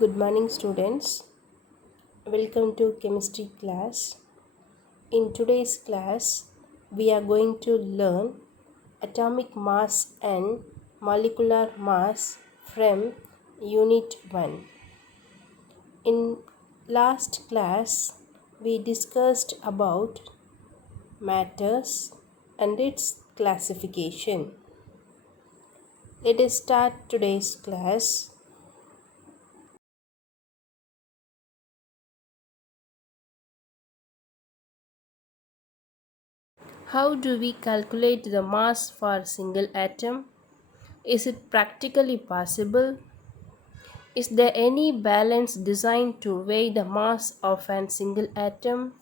Good morning, students. Welcome to chemistry class. In today's class, we are going to learn atomic mass and molecular mass from Unit 1. In last class, we discussed about matters and its classification. Let us start today's class. How do we calculate the mass for a single atom? Is it practically possible? Is there any balance designed to weigh the mass of a single atom?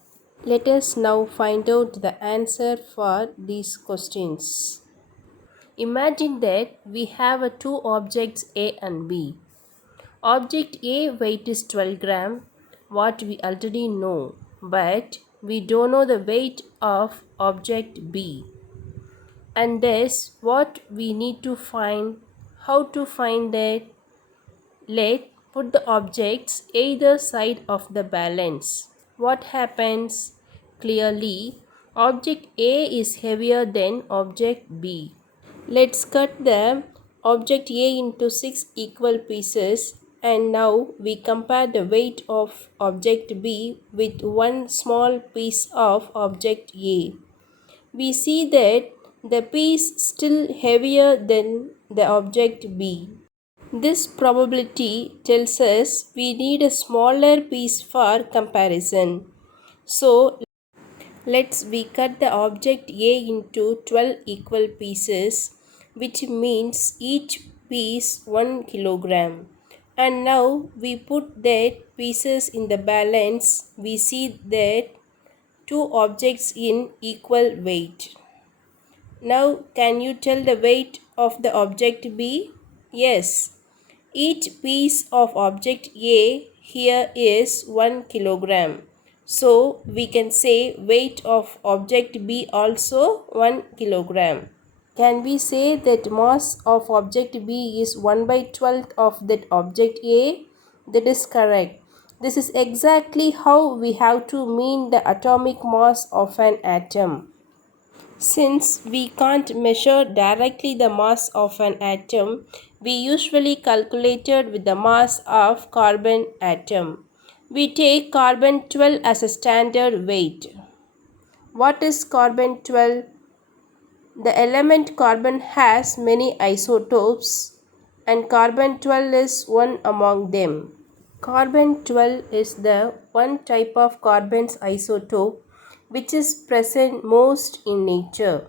Let us now find out the answer for these questions. Imagine that we have two objects A and B. Object A weight is 12 gram, what we already know, but we don't know the weight of object B. And thus what we need to find, how to find it. Let put the objects either side of the balance. What happens? Clearly, object A is heavier than object B. Let's cut the object A into 6 equal pieces, and now we compare the weight of object B with one small piece of object A. We see that the piece still heavier than the object B. This probability tells us we need a smaller piece for comparison. So let's we cut the object A into 12 equal pieces, which means each piece 1 kilogram. And now we put that pieces in the balance. We see that two objects in equal weight. Now can you tell the weight of the object B? Yes. Each piece of object A here is 1 kilogram. So we can say weight of object B also 1 kilogram. Can we say that mass of object B is 1 by 12th of that object A? That is correct. This is exactly how we have to mean the atomic mass of an atom. Since we can't measure directly the mass of an atom, we usually calculate it with the mass of carbon atom. We take carbon 12 as a standard weight. What is carbon 12? The element carbon has many isotopes and carbon 12 is one among them. Carbon 12 is the one type of carbon's isotope which is present most in nature.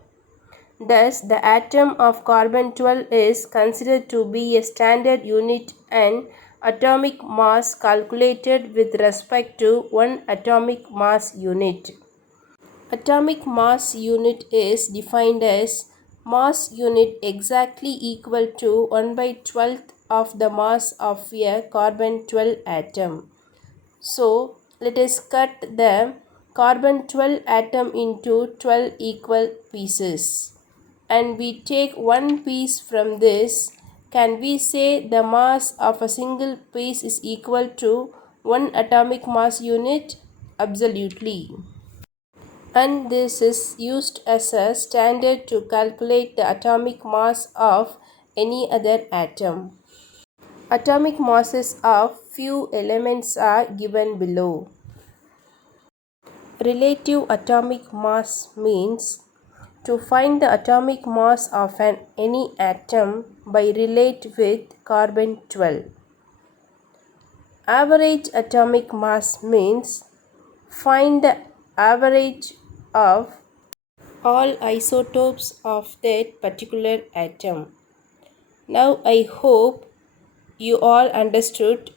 Thus, the atom of carbon 12 is considered to be a standard unit and atomic mass calculated with respect to one atomic mass unit. Atomic mass unit is defined as mass unit exactly equal to 1 by 12th of the mass of a carbon 12 atom. So, let us cut the carbon 12 atom into 12 equal pieces. And we take one piece from this. Can we say the mass of a single piece is equal to one atomic mass unit? Absolutely. And this is used as a standard to calculate the atomic mass of any other atom. Atomic masses of few elements are given below. Relative atomic mass means to find the atomic mass of any atom by relate with carbon 12. Average atomic mass means find the average of all isotopes of that particular atom. Now I hope you all understood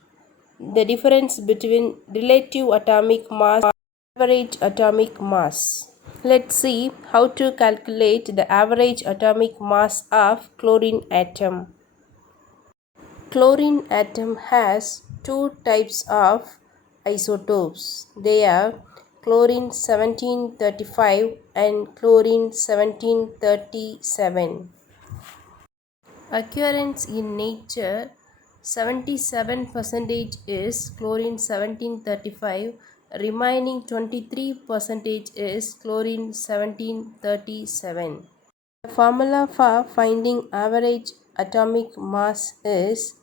the difference between relative atomic mass and average atomic mass. Let's see how to calculate the average atomic mass of chlorine atom. Chlorine atom has two types of isotopes. They are chlorine 1735 and chlorine 1737. Occurrence in nature 77% is chlorine 1735, remaining 23% is chlorine 1737. The formula for finding average atomic mass is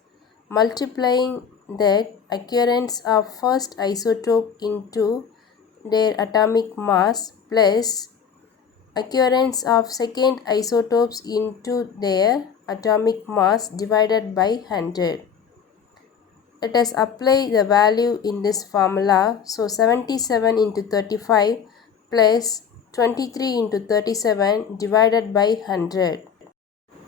multiplying the occurrence of first isotope into their atomic mass plus occurrence of second isotopes into their atomic mass divided by 100. Let us apply the value in this formula. So 77 into 35 plus 23 into 37 divided by 100.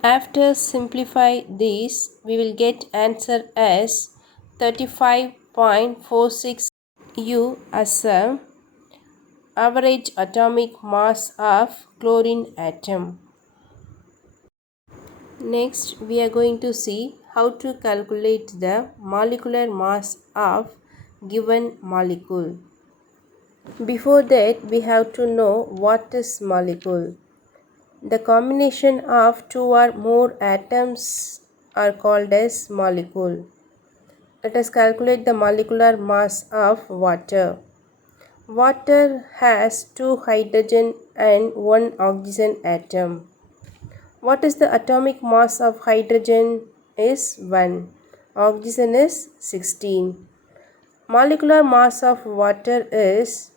After simplify this, we will get answer as 35.46 U as a average atomic mass of chlorine atom. Next, we are going to see how to calculate the molecular mass of given molecule. Before that, we have to know what is molecule. The combination of two or more atoms are called as molecule. Let us calculate the molecular mass of water. Water has 2 hydrogen and 1 oxygen atom. What is the atomic mass of hydrogen? Is 1. Oxygen is 16. Molecular mass of water is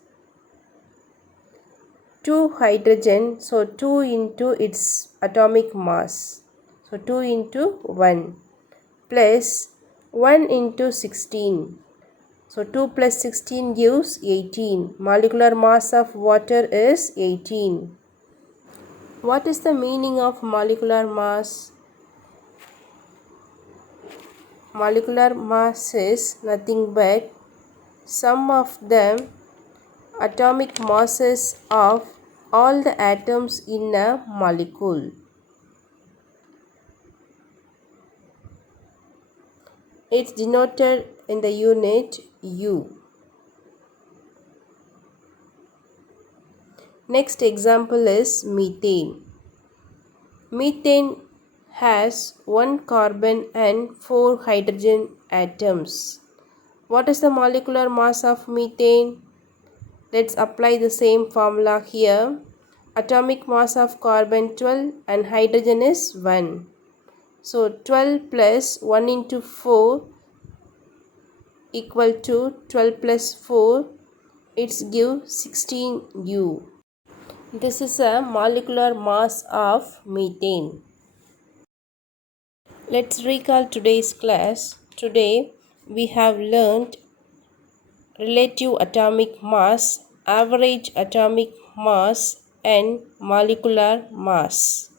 2 hydrogen, so 2 into its atomic mass. So 2 into 1 plus 1 into 16. So 2 plus 16 gives 18. Molecular mass of water is 18. What is the meaning of molecular mass? Molecular mass is nothing but sum of the atomic masses of all the atoms in a molecule. It's denoted in the unit U. Next example is methane. Methane has 1 carbon and 4 hydrogen atoms. What is the molecular mass of methane? Let's apply the same formula here. Atomic mass of carbon 12 and hydrogen is 1. So 12 plus 1 into 4 equal to 12 plus 4. It's give 16U. This is a molecular mass of methane. Let's recall today's class. Today we have learned relative atomic mass, average atomic mass and molecular mass.